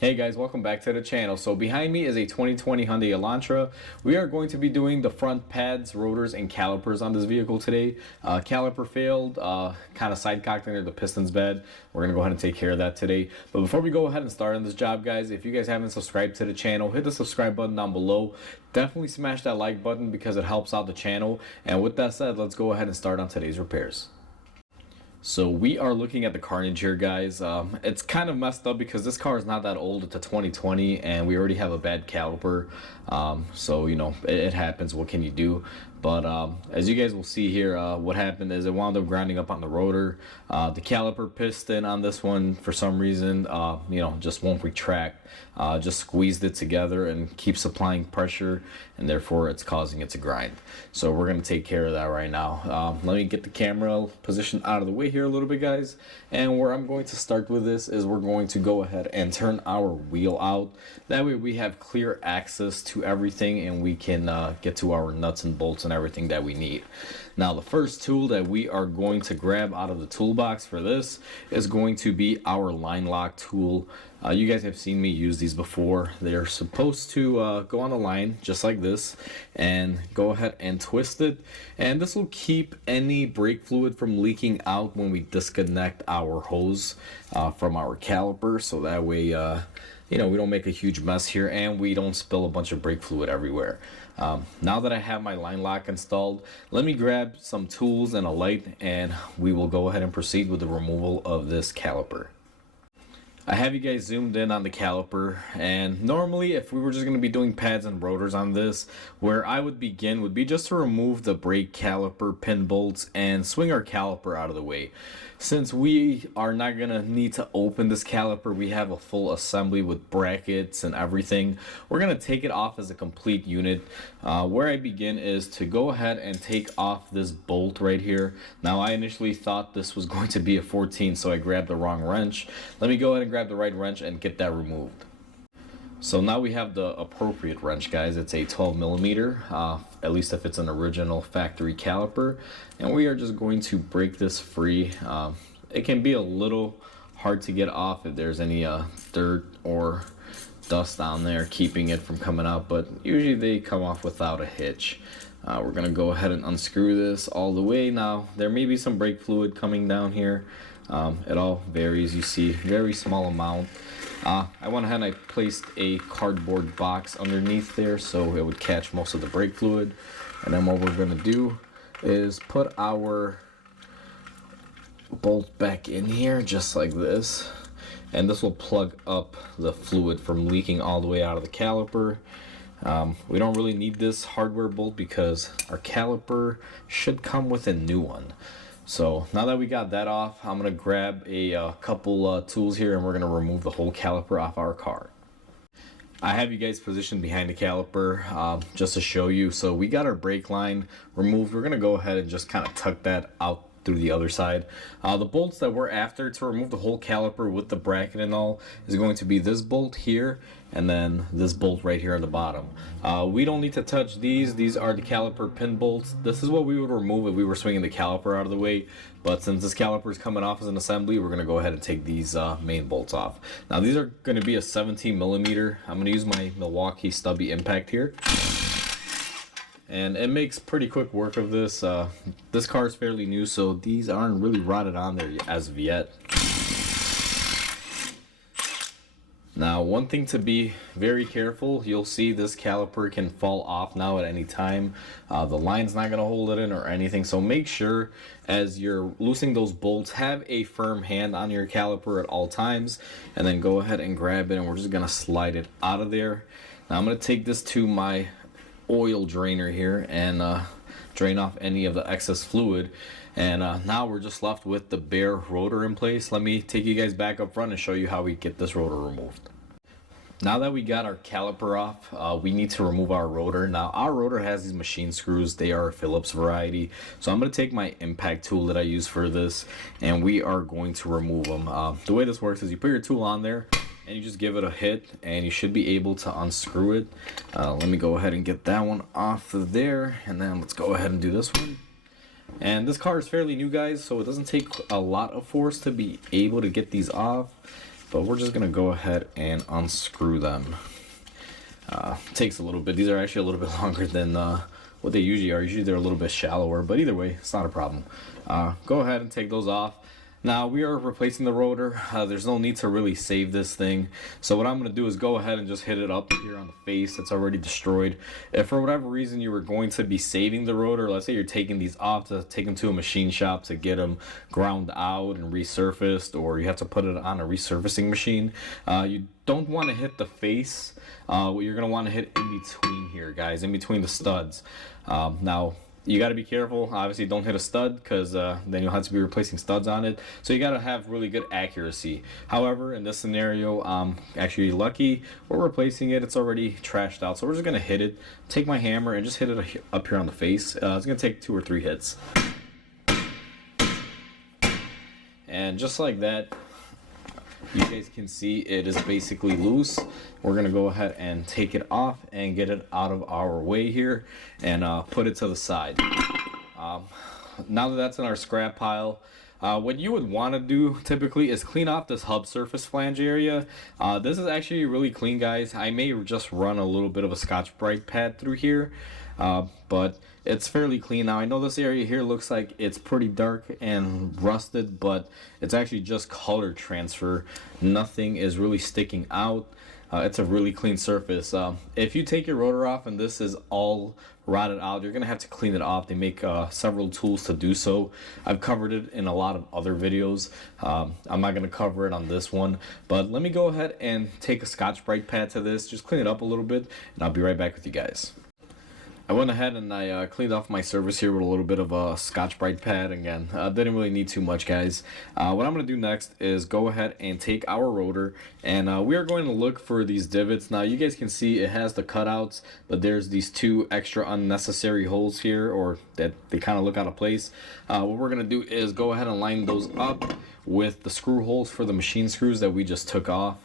Hey guys, welcome back to the channel. So behind me is a 2020 Hyundai Elantra. We are going to be doing the front pads, rotors, and calipers on this vehicle today. Caliper failed, kind of side cocked under the piston's bed. We're going to go ahead and take care of that today. But before we go ahead and start on this job, guys, if you guys haven't subscribed to the channel, hit the subscribe button down below. Definitely smash that like button because it helps out the channel. And with that said, let's go ahead and start on today's repairs. So we are looking at the carnage here, guys. It's kind of messed up because this car is not that old. It's a 2020 and we already have a bad caliper. So you know, it happens. What can you do? But as you guys will see here, what happened is it wound up grinding up on the rotor. The caliper piston on this one, for some reason, you know, just won't retract. Just squeezed it together and keeps applying pressure, and therefore it's causing it to grind. So we're going to take care of that right now. Let me get the camera position out of the way here a little bit, guys. And where I'm going to start with this is we're going to go ahead and turn our wheel out. That way we have clear access to everything and we can get to our nuts and bolts and everything that we need. Now the first tool that we are going to grab out of the toolbox for this is going to be our line lock tool. You guys have seen me use these before. They're supposed to go on the line just like this and go ahead and twist it, and this will keep any brake fluid from leaking out when we disconnect our hose from our caliper, so that way you know, we don't make a huge mess here and we don't spill a bunch of brake fluid everywhere. Now that I have my line lock installed, let me grab some tools and a light and we will go ahead and proceed with the removal of this caliper. I have you guys zoomed in on the caliper, and normally if we were just going to be doing pads and rotors on this, where I would begin would be just to remove the brake caliper pin bolts and swing our caliper out of the way. Since we are not going to need to open this caliper, we have a full assembly with brackets and everything. We're going to take it off as a complete unit. Where I begin is to go ahead and take off this bolt right here. Now I initially thought this was going to be a 14, so I grabbed the wrong wrench. Let me go ahead and grab the right wrench and get that removed. So now we have the appropriate wrench, guys. It's a 12 millimeter, at least if it's an original factory caliper, and we are just going to break this free. It can be a little hard to get off if there's any dirt or dust down there keeping it from coming out, but usually they come off without a hitch. We're gonna go ahead and unscrew this all the way. Now there may be some brake fluid coming down here. It all varies. You see, very small amount. I went ahead and I placed a cardboard box underneath there so it would catch most of the brake fluid. And then what we're going to do is put our bolt back in here just like this. And this will plug up the fluid from leaking all the way out of the caliper. We don't really need this hardware bolt because our caliper should come with a new one. So now that we got that off, I'm going to grab a couple tools here and we're going to remove the whole caliper off our car. I have you guys positioned behind the caliper just to show you. So we got our brake line removed. We're going to go ahead and just kind of tuck that out through the other side. The bolts that we're after to remove the whole caliper with the bracket and all is going to be this bolt here and then this bolt right here at the bottom. We don't need to touch these. These are the caliper pin bolts. This is what we would remove if we were swinging the caliper out of the way, but since this caliper is coming off as an assembly, we're going to go ahead and take these main bolts off. Now these are going to be a 17 millimeter. I'm going to use my Milwaukee stubby impact here. And it makes pretty quick work of this. This car is fairly new, so these aren't really rotted on there as of yet. Now, one thing to be very careful, you'll see this caliper can fall off now at any time. The line's not going to hold it in or anything, so make sure as you're loosening those bolts, have a firm hand on your caliper at all times, and then go ahead and grab it, and we're just going to slide it out of there. Now, I'm going to take this to my oil drainer here and drain off any of the excess fluid, and now we're just left with the bare rotor in place. Let me take you guys back up front and show you how we get this rotor removed. Now that we got our caliper off, we need to remove our rotor. Now our rotor has these machine screws. They are a Phillips variety, so I'm going to take my impact tool that I use for this and we are going to remove them. The way this works is you put your tool on there and you just give it a hit and you should be able to unscrew it. Let me go ahead and get that one off of there, and then let's go ahead and do this one. And this car is fairly new, guys, so it doesn't take a lot of force to be able to get these off. but we're just gonna go ahead and unscrew them. Takes a little bit. These are actually a little bit longer than what they usually are. Usually they're a little bit shallower, but either way, it's not a problem. Go ahead and take those off. Now we are replacing the rotor. There's no need to really save this thing. So what I'm going to do is go ahead and just hit it up here on the face. It's already destroyed. If for whatever reason you were going to be saving the rotor, let's say you're taking these off to take them to a machine shop to get them ground out and resurfaced, or you have to put it on a resurfacing machine, you don't want to hit the face. What you're going to want to hit in between here, guys, in between the studs. Now, you got to be careful. Obviously, don't hit a stud, because then you'll have to be replacing studs on it. So you got to have really good accuracy. However, in this scenario, actually lucky, we're replacing it. It's already trashed out. So we're just going to hit it, take my hammer, and just hit it up here on the face. It's going to take 2 or 3 hits. And just like that, you guys can see it is basically loose. We're gonna go ahead and take it off and get it out of our way here, and put it to the side. Now that that's in our scrap pile, what you would want to do typically is clean off this hub surface flange area. This is actually really clean, guys. I may just run a little bit of a Scotch-Brite pad through here, but it's fairly clean. Now I know this area here looks like it's pretty dark and rusted, but it's actually just color transfer. Nothing is really sticking out. It's a really clean surface. If you take your rotor off and this is all rotted out, you're gonna have to clean it off. They make several tools to do so. I've covered it in a lot of other videos. I'm not gonna cover it on this one, but let me go ahead and take a Scotch-Brite pad to this, just clean it up a little bit, and I'll be right back with you guys. I went ahead and I cleaned off my surface here with a little bit of a Scotch-Brite pad. Again, didn't really need too much, guys. What I'm going to do next is go ahead and take our rotor, and we are going to look for these divots. Now you guys can see it has the cutouts, but there's these 2 extra unnecessary holes here, or that they kind of look out of place. What we're going to do is go ahead and line those up with the screw holes for the machine screws that we just took off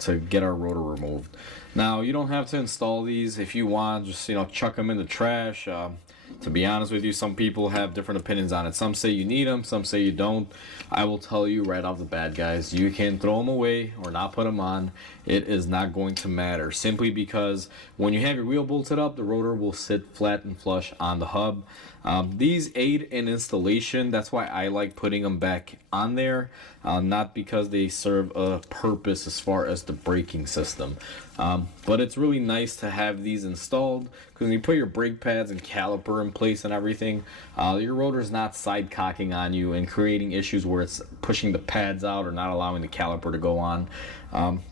to get our rotor removed. Now you don't have to install these. If you want, just chuck them in the trash. To be honest with you, some people have different opinions on it. Some say you need them, some say you don't. I will tell you right off the bat, guys, you can throw them away or not put them on. It is not going to matter, simply because when you have your wheel bolted up, the rotor will sit flat and flush on the hub. These aid in installation. That's why I like putting them back on there, not because they serve a purpose as far as the braking system. But it's really nice to have these installed, because when you put your brake pads and caliper in place and everything, your rotor is not side cocking on you and creating issues where it's pushing the pads out or not allowing the caliper to go on.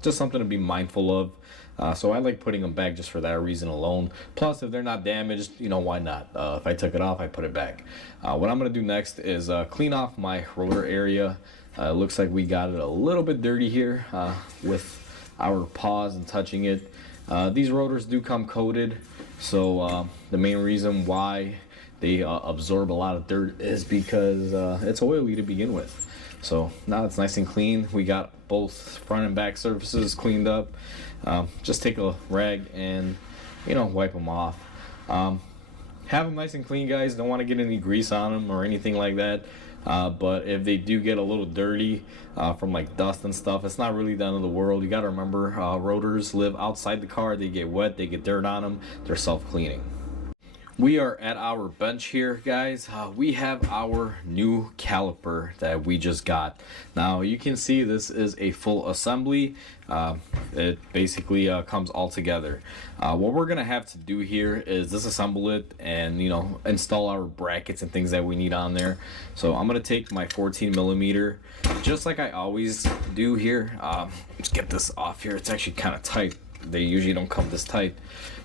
Just something to be mindful of. So I like putting them back just for that reason alone. Plus, if they're not damaged, why not? If I took it off, I put it back. What I'm going to do next is clean off my rotor area. It looks like we got it a little bit dirty here with our paws and touching it. These rotors do come coated, so the main reason why they absorb a lot of dirt is because it's oily to begin with. So now it's nice and clean. We got both front and back surfaces cleaned up. Just take a rag and wipe them off. Have them nice and clean, guys. Don't want to get any grease on them or anything like that. But if they do get a little dirty from like dust and stuff, it's not really the end of the world. You got to remember, rotors live outside the car. They get wet, they get dirt on them. They're self-cleaning. We are at our bench here, guys. We have our new caliper that we just got. Now you can see this is a full assembly. It basically comes all together. What we're gonna have to do here is disassemble it and install our brackets and things that we need on there. So I'm gonna take my 14 millimeter, just like I always do here. Let's get this off here. It's actually kind of tight. They usually don't come this tight,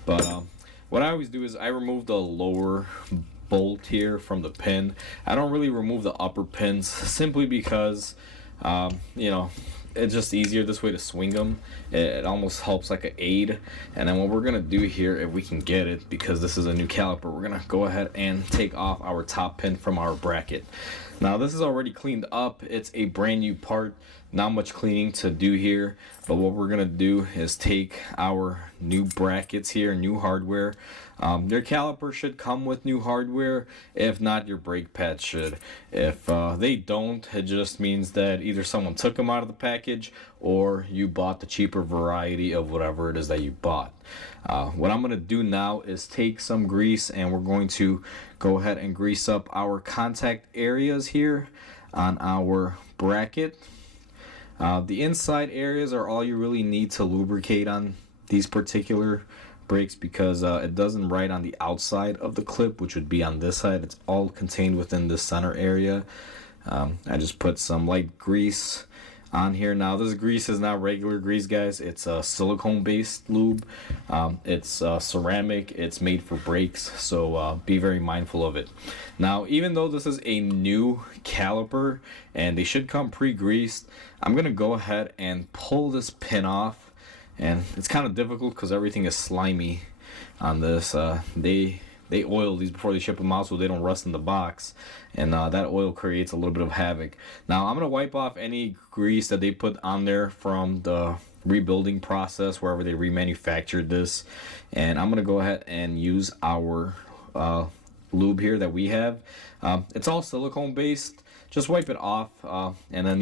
but what I always do is I remove the lower bolt here from the pin. I don't really remove the upper pins, simply because it's just easier this way to swing them. It almost helps like an aid. And then what we're gonna do here, if we can get it, because this is a new caliper, we're gonna go ahead and take off our top pin from our bracket. Now this is already cleaned up. It's a brand new part. not much cleaning to do here, but what we're gonna do is take our new brackets here, new hardware. Your caliper should come with new hardware. If not, your brake pads should. If they don't, it just means that either someone took them out of the package or you bought the cheaper variety of whatever it is that you bought. What I'm going to do now is take some grease and we're going to go ahead and grease up our contact areas here on our bracket. The inside areas are all you really need to lubricate on these particular brakes, because it doesn't ride on the outside of the clip, which would be on this side. It's all contained within the center area. I just put some light grease on here. Now this grease is not regular grease, guys. It's a silicone based lube. It's ceramic. It's made for brakes, so be very mindful of it. Now, even though this is a new caliper and they should come pre-greased, I'm gonna go ahead and pull this pin off. And it's kind of difficult because everything is slimy on this. They oil these before they ship them out so they don't rust in the box, and that oil creates a little bit of havoc. Now I'm gonna wipe off any grease that they put on there from the rebuilding process wherever they remanufactured this, and I'm gonna go ahead and use our lube here that we have. It's all silicone based. Just wipe it off and then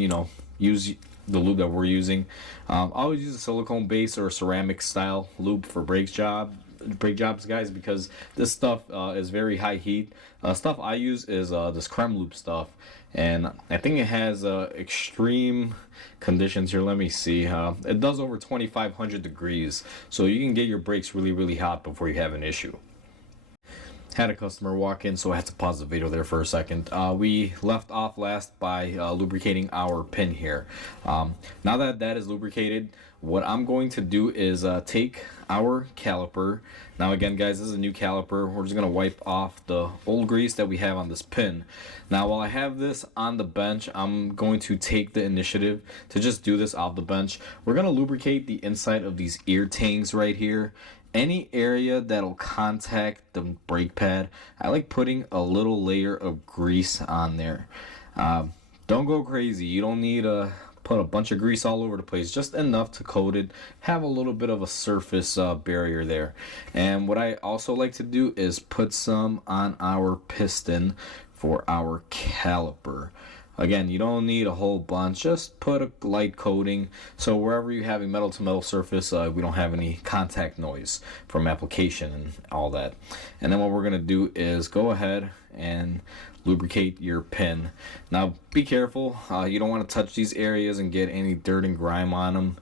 use the lube that we're using. Always use a silicone base or a ceramic style lube for brake jobs, guys, because this stuff is very high heat. Stuff I use is this creme lube stuff, and I think it has extreme conditions here. Let me see. It does over 2,500 degrees, so you can get your brakes really hot before you have an issue. Had a customer walk in, so I had to pause the video there for a second. We left off last by lubricating our pin here. Now that that is lubricated, what I'm going to do is take our caliper. Now again, guys, this is a new caliper. We're just going to wipe off the old grease that we have on this pin. Now while I have this on the bench, I'm going to take the initiative to just do this off the bench. We're going to lubricate the inside of these ear tangs right here. Any area that'll contact the brake pad, I like putting a little layer of grease on there. Don't go crazy. You don't need to put a bunch of grease all over the place, just enough to coat it, have a little bit of a surface barrier there. And what I also like to do is put some on our piston for our caliper. Again, you don't need a whole bunch, just put a light coating so wherever you have a metal to metal surface, we don't have any contact noise from application and all that. And then what we're gonna do is go ahead and lubricate your pin. Now be careful, you don't want to touch these areas and get any dirt and grime on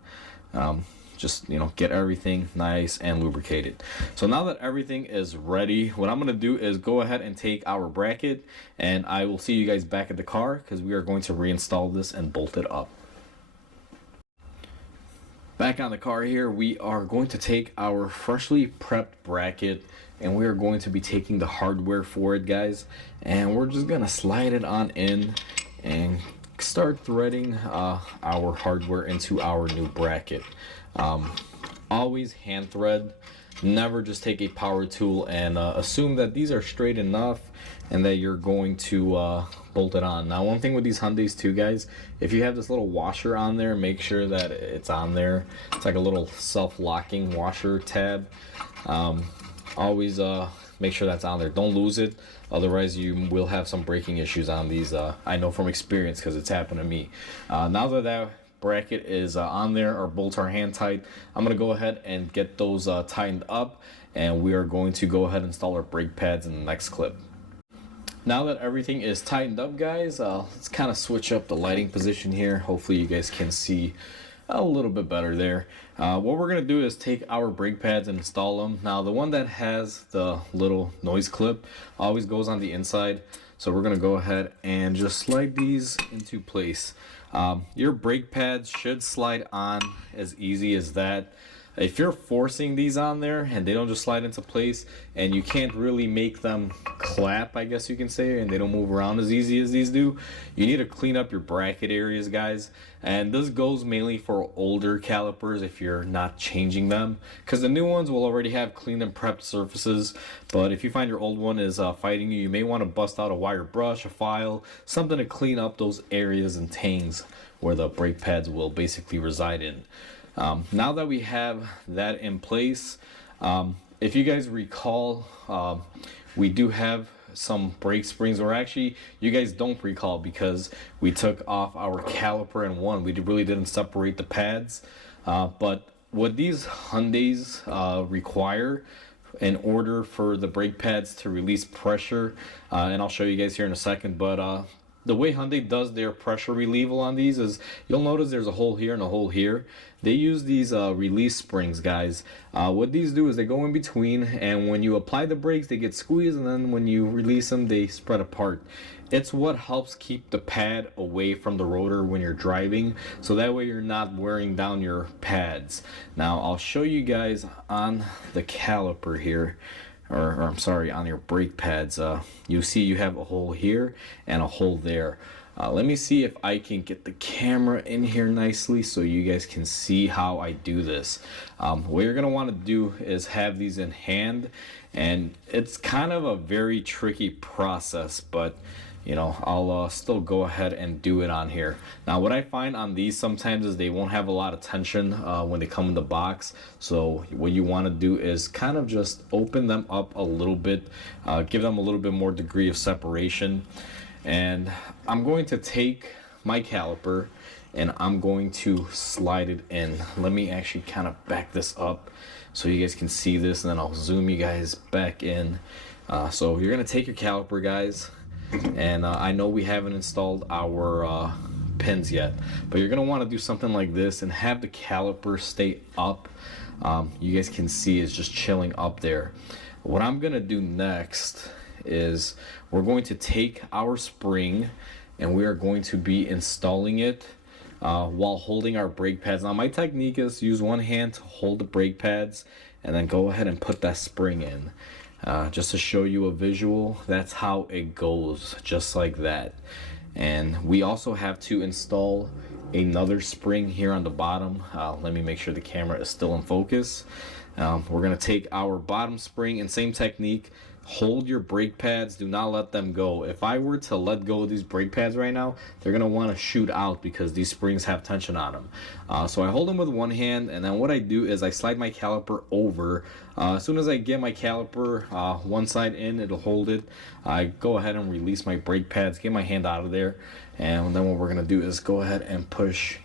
them. Just get everything nice and lubricated. So now that everything is ready, what I'm going to do is go ahead and take our bracket, and I will see you guys back at the car because we are going to reinstall this and bolt it up. Back on the car here, we are going to take our freshly prepped bracket and we are going to be taking the hardware for it, guys, and we're just gonna slide it on in and start threading our hardware into our new bracket. Always hand thread. Never just take a power tool and assume that these are straight enough and that you're going to bolt it on. Now one thing with these Hyundais too, guys, if you have this little washer on there, make sure that it's on there. It's like a little self-locking washer tab. Always make sure that's on there. Don't lose it, otherwise you will have some braking issues on these. I know from experience because it's happened to me. Now that bracket is on there, our bolts are hand tight, I'm gonna go ahead and get those tightened up, and we are going to go ahead and install our brake pads in the next clip. Now that everything is tightened up, guys, let's kind of switch up the lighting position here. Hopefully you guys can see a little bit better there. What we're gonna do is take our brake pads and install them. Now the one that has the little noise clip always goes on the inside, so we're gonna go ahead and just slide these into place. Your brake pads should slide on as easy as that. If you're forcing these on there and they don't just slide into place and you can't really make them clap, I guess you can say, and they don't move around as easy as these do, you need to clean up your bracket areas, guys. And this goes mainly for older calipers if you're not changing them, because the new ones will already have cleaned and prepped surfaces. But if you find your old one is fighting you, you may want to bust out a wire brush, a file, something to clean up those areas and tangs where the brake pads will basically reside in. Now that we have that in place, if you guys recall, we do have some brake springs, or actually you guys don't recall because we took off our caliper in one. We really didn't separate the pads, but what these Hyundais require in order for the brake pads to release pressure, and I'll show you guys here in a second, but the way Hyundai does their pressure relief on these is, you'll notice there's a hole here and a hole here. They use these release springs, guys. What these do is they go in between, and when you apply the brakes, they get squeezed, and then when you release them, they spread apart. It's what helps keep the pad away from the rotor when you're driving, so that way you're not wearing down your pads. Now I'll show you guys on the caliper here, or I'm sorry, on your brake pads. You see you have a hole here and a hole there. Let me see if I can get the camera in here nicely so you guys can see how I do this. What you're gonna want to do is have these in hand, and it's kind of a very tricky process, but you know, I'll still go ahead and do it on here. Now what I find on these sometimes is they won't have a lot of tension when they come in the box, so what you want to do is kind of just open them up a little bit, give them a little bit more degree of separation. And I'm going to take my caliper and I'm going to slide it in. Let me actually kind of back this up so you guys can see this, and then I'll zoom you guys back in. So you're gonna take your caliper, guys, and I know we haven't installed our pins yet, but you're gonna want to do something like this and have the caliper stay up. You guys can see it's just chilling up there. What I'm gonna do next is we're going to take our spring and we are going to be installing it while holding our brake pads. Now my technique is use one hand to hold the brake pads and then go ahead and put that spring in. Just to show you a visual, that's how it goes, just like that. And we also have to install another spring here on the bottom. Let me make sure the camera is still in focus. We're gonna take our bottom spring and same technique, hold your brake pads, do not let them go. If I were to let go of these brake pads right now, they're gonna want to shoot out because these springs have tension on them. So I hold them with one hand, and then what I do is I slide my caliper over. As soon as I get my caliper one side in, it'll hold it. I go ahead and release my brake pads, get my hand out of there, and then what we're gonna do is go ahead and push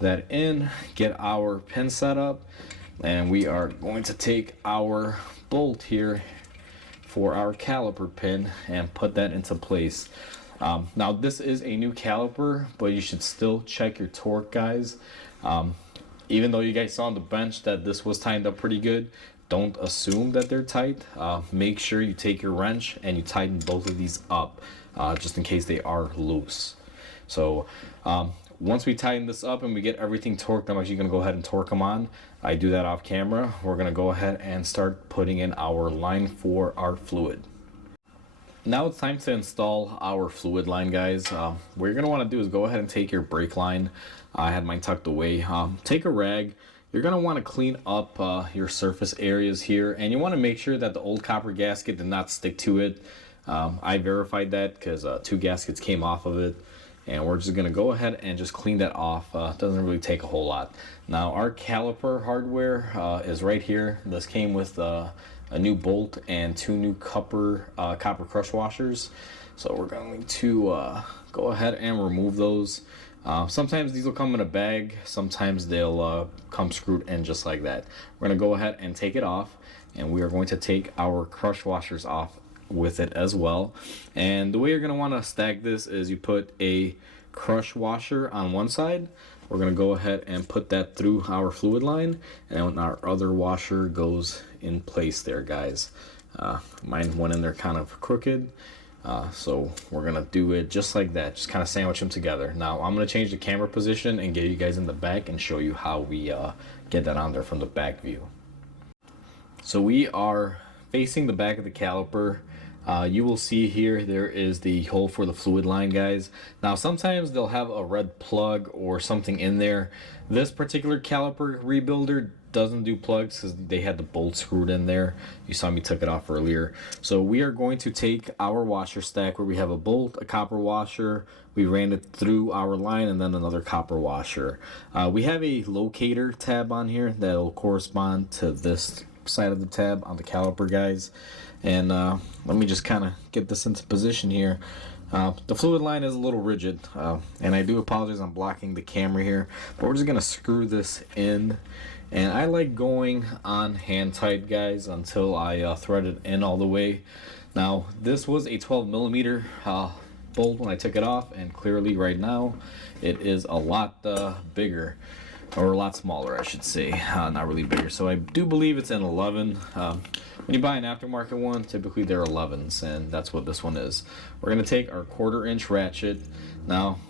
that in, get our pin set up, and we are going to take our bolt here for our caliper pin and put that into place. Now this is a new caliper, but you should still check your torque, guys. Even though you guys saw on the bench that this was tightened up pretty good, don't assume that they're tight. Make sure you take your wrench and you tighten both of these up, just in case they are loose. So once we tighten this up and we get everything torqued, I'm actually gonna go ahead and torque them on. I do that off camera. We're gonna go ahead and start putting in our line for our fluid. Now it's time to install our fluid line, guys. What you're gonna wanna do is go ahead and take your brake line. I had mine tucked away. Take a rag. You're gonna wanna clean up your surface areas here, and you wanna make sure that the old copper gasket did not stick to it. I verified that because 2 gaskets came off of it. And we're just gonna go ahead and just clean that off. Doesn't really take a whole lot. Now our caliper hardware is right here. This came with a new bolt and 2 new copper crush washers. So we're going to go ahead and remove those. Sometimes these will come in a bag. Sometimes they'll come screwed in just like that. We're gonna go ahead and take it off, and we are going to take our crush washers off with it as well. And the way you're going to want to stack this is you put a crush washer on one side. We're going to go ahead and put that through our fluid line, and our other washer goes in place there, guys. Mine went in there kind of crooked, so we're going to do it just like that, just kind of sandwich them together. Now I'm going to change the camera position and get you guys in the back and show you how we get that on there from the back view. So we are facing the back of the caliper. You will see here there is the hole for the fluid line, guys. Now sometimes they'll have a red plug or something in there. This particular caliper rebuilder doesn't do plugs because they had the bolt screwed in there. You saw me took it off earlier. So we are going to take our washer stack where we have a bolt, a copper washer. We ran it through our line and then another copper washer. We have a locator tab on here that will correspond to this side of the tab on the caliper, guys. And let me just kind of get this into position here. The fluid line is a little rigid, and I do apologize, I'm blocking the camera here, but we're just gonna screw this in. And I like going on hand tight, guys, until I thread it in all the way. Now this was a 12 millimeter bolt when I took it off, and clearly right now it is a lot bigger, or a lot smaller I should say, not really bigger. So I do believe it's an 11. When you buy an aftermarket one, typically they're 11s, and that's what this one is. We're going to take our 1/4 inch ratchet. Now,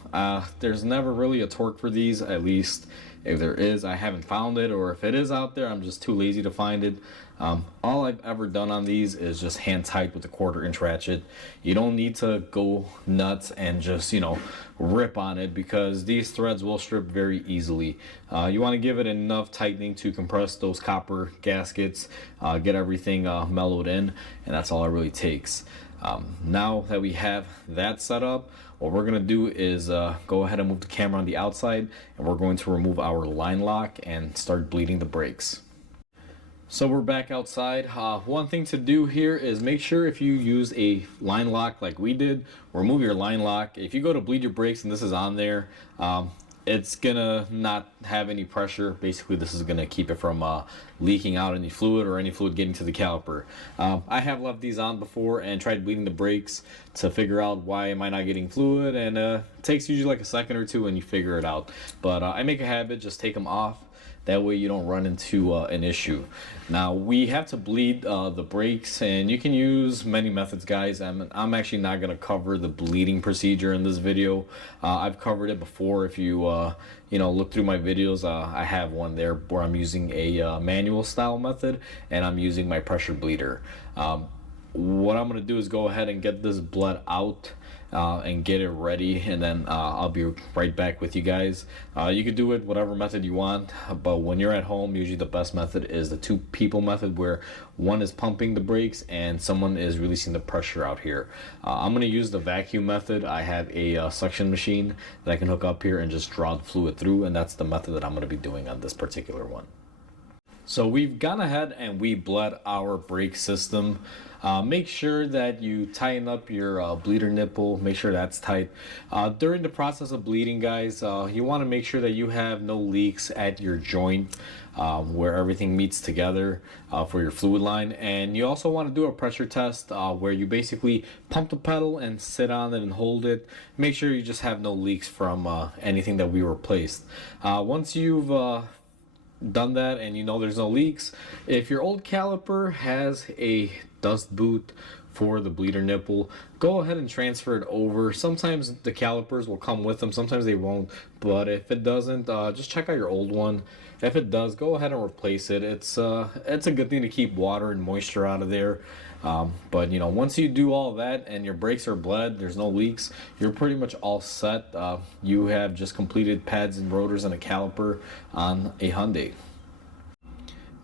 there's never really a torque for these, at least if there is, I haven't found it, or if it is out there, I'm just too lazy to find it. All I've ever done on these is just hand tight with the 1/4 inch ratchet. You don't need to go nuts and just, you know, rip on it, because these threads will strip very easily. You want to give it enough tightening to compress those copper gaskets, get everything mellowed in, and that's all it really takes. Now that we have that set up, what we're going to do is go ahead and move the camera on the outside, and we're going to remove our line lock and start bleeding the brakes. So we're back outside. One thing to do here is make sure if you use a line lock like we did, remove your line lock. If you go to bleed your brakes and this is on there, it's gonna not have any pressure. Basically, this is gonna keep it from leaking out any fluid or any fluid getting to the caliper. I have left these on before and tried bleeding the brakes to figure out why am I not getting fluid, and it takes usually like a second or two and you figure it out. But I make a habit, just take them off. That way you don't run into an issue. Now we have to bleed the brakes, and you can use many methods, guys. I'm actually not going to cover the bleeding procedure in this video. I've covered it before. If you you know, look through my videos, I have one there where I'm using a manual style method, and I'm using my pressure bleeder. What I'm going to do is go ahead and get this blood out and get it ready, and then I'll be right back with you guys. You could do it whatever method you want, but when you're at home, usually the best method is the 2 people method, where one is pumping the brakes and someone is releasing the pressure out here. I'm going to use the vacuum method. I have a suction machine that I can hook up here and just draw the fluid through, and that's the method that I'm going to be doing on this particular one. So we've gone ahead and we bled our brake system. Make sure that you tighten up your bleeder nipple. Make sure that's tight. During the process of bleeding, guys, you want to make sure that you have no leaks at your joint where everything meets together for your fluid line. And you also want to do a pressure test where you basically pump the pedal and sit on it and hold it. Make sure you just have no leaks from anything that we replaced. Once you've done that and you know there's no leaks, if your old caliper has a dust boot for the bleeder nipple, go ahead and transfer it over. Sometimes the calipers will come with them, sometimes they won't, but if it doesn't, just check out your old one. If it does, go ahead and replace it. It's a good thing to keep water and moisture out of there. But you know, once you do all that and your brakes are bled, there's no leaks, you're pretty much all set. You have just completed pads and rotors and a caliper on a Hyundai.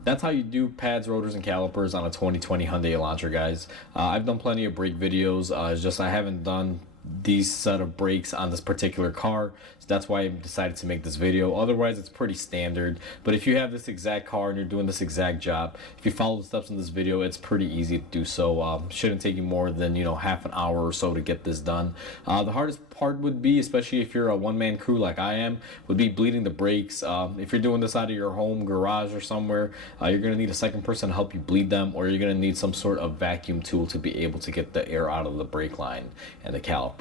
That's how you do pads, rotors, and calipers on a 2020 Hyundai Elantra, guys. I've done plenty of brake videos. It's just I haven't done these set of brakes on this particular car, so that's why I decided to make this video. Otherwise, it's pretty standard, but if you have this exact car and you're doing this exact job, if you follow the steps in this video, it's pretty easy to do so. Shouldn't take you more than, you know, half an hour or so to get this done. The hardest part would be, especially if you're a one-man crew like I am, would be bleeding the brakes. If you're doing this out of your home garage or somewhere, you're going to need a second person to help you bleed them, or you're going to need some sort of vacuum tool to be able to get the air out of the brake line and the caliper.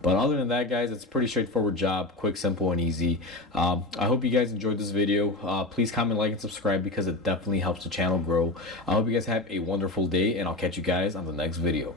But other than that, guys, it's a pretty straightforward job, quick, simple, and easy. I hope you guys enjoyed this video. Please comment, like, and subscribe, because it definitely helps the channel grow. I hope you guys have a wonderful day, and I'll catch you guys on the next video.